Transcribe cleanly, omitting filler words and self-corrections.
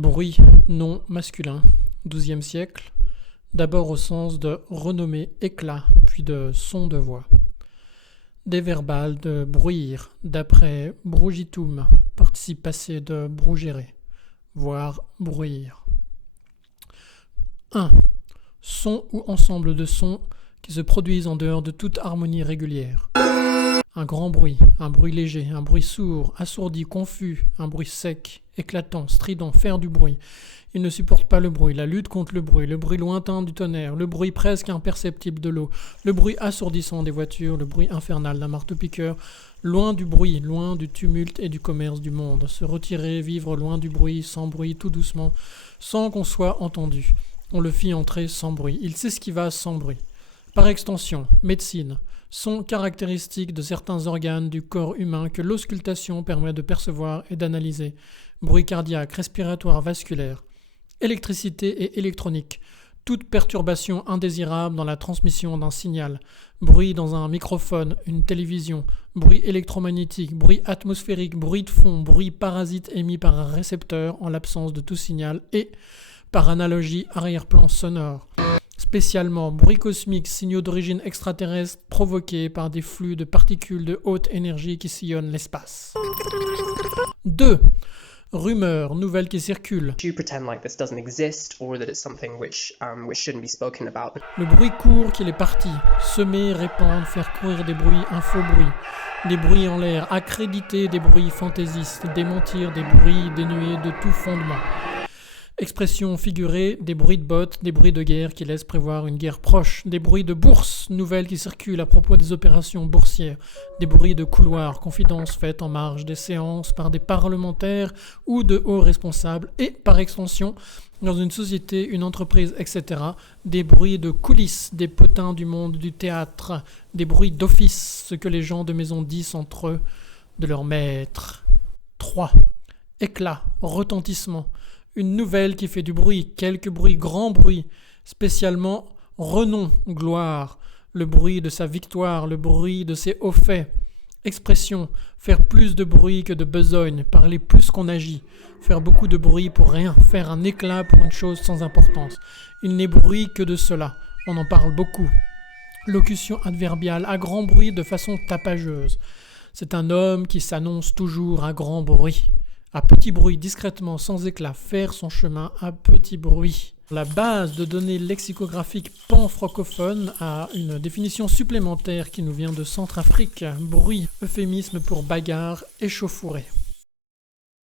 Bruit, nom masculin, XIIe siècle, d'abord au sens de renommée, éclat, puis de son de voix. Des verbales de bruire, d'après brugitum, participe passé de brugere, voire bruire. 1. Son ou ensemble de sons qui se produisent en dehors de toute harmonie régulière. Un grand bruit, un bruit léger, un bruit sourd, assourdi, confus, un bruit sec, éclatant, strident, faire du bruit. Il ne supporte pas le bruit, la lutte contre le bruit lointain du tonnerre, le bruit presque imperceptible de l'eau, le bruit assourdissant des voitures, le bruit infernal d'un marteau-piqueur, loin du bruit, loin du tumulte et du commerce du monde, se retirer, vivre loin du bruit, sans bruit, tout doucement, sans qu'on soit entendu. On le fit entrer sans bruit, il s'esquiva sans bruit. Par extension, médecine, sont caractéristiques de certains organes du corps humain que l'auscultation permet de percevoir et d'analyser. Bruit cardiaque, respiratoire, vasculaire. Électricité et électronique. Toute perturbation indésirable dans la transmission d'un signal. Bruit dans un microphone, une télévision. Bruit électromagnétique, bruit atmosphérique, bruit de fond, bruit parasite émis par un récepteur en l'absence de tout signal et, par analogie, arrière-plan sonore. Spécialement bruit cosmique, signaux d'origine extraterrestre provoqués par des flux de particules de haute énergie qui sillonnent l'espace. 2. Rumeurs, nouvelles qui circulent. You pretend like this doesn't exist or that it's something which shouldn't be spoken about. Le bruit court qu'il est parti. Semer, répandre, faire courir des bruits, un faux bruit. Des bruits en l'air, accréditer des bruits fantaisistes, démentir des bruits dénués de tout fondement. Expression figurée, des bruits de bottes, des bruits de guerre qui laissent prévoir une guerre proche, des bruits de bourse, nouvelles qui circulent à propos des opérations boursières, des bruits de couloirs, confidences faites en marge des séances par des parlementaires ou de hauts responsables et, par extension, dans une société, une entreprise, etc., des bruits de coulisses, des potins du monde du théâtre, des bruits d'office, ce que les gens de maison disent entre eux de leur maître. 3. Éclat, retentissement. Une nouvelle qui fait du bruit, quelque bruit, grand bruit, spécialement renom, gloire, le bruit de sa victoire, le bruit de ses hauts faits. Expression, faire plus de bruit que de besogne, parler plus qu'on agit, faire beaucoup de bruit pour rien, faire un éclat pour une chose sans importance. Il n'est bruit que de cela, on en parle beaucoup. Locution adverbiale, à grand bruit de façon tapageuse. C'est un homme qui s'annonce toujours à grand bruit. À petit bruit, discrètement, sans éclat, faire son chemin à petit bruit. La base de données lexicographiques pan-francophones a une définition supplémentaire qui nous vient de Centrafrique. Bruit, euphémisme pour bagarre, échauffourée.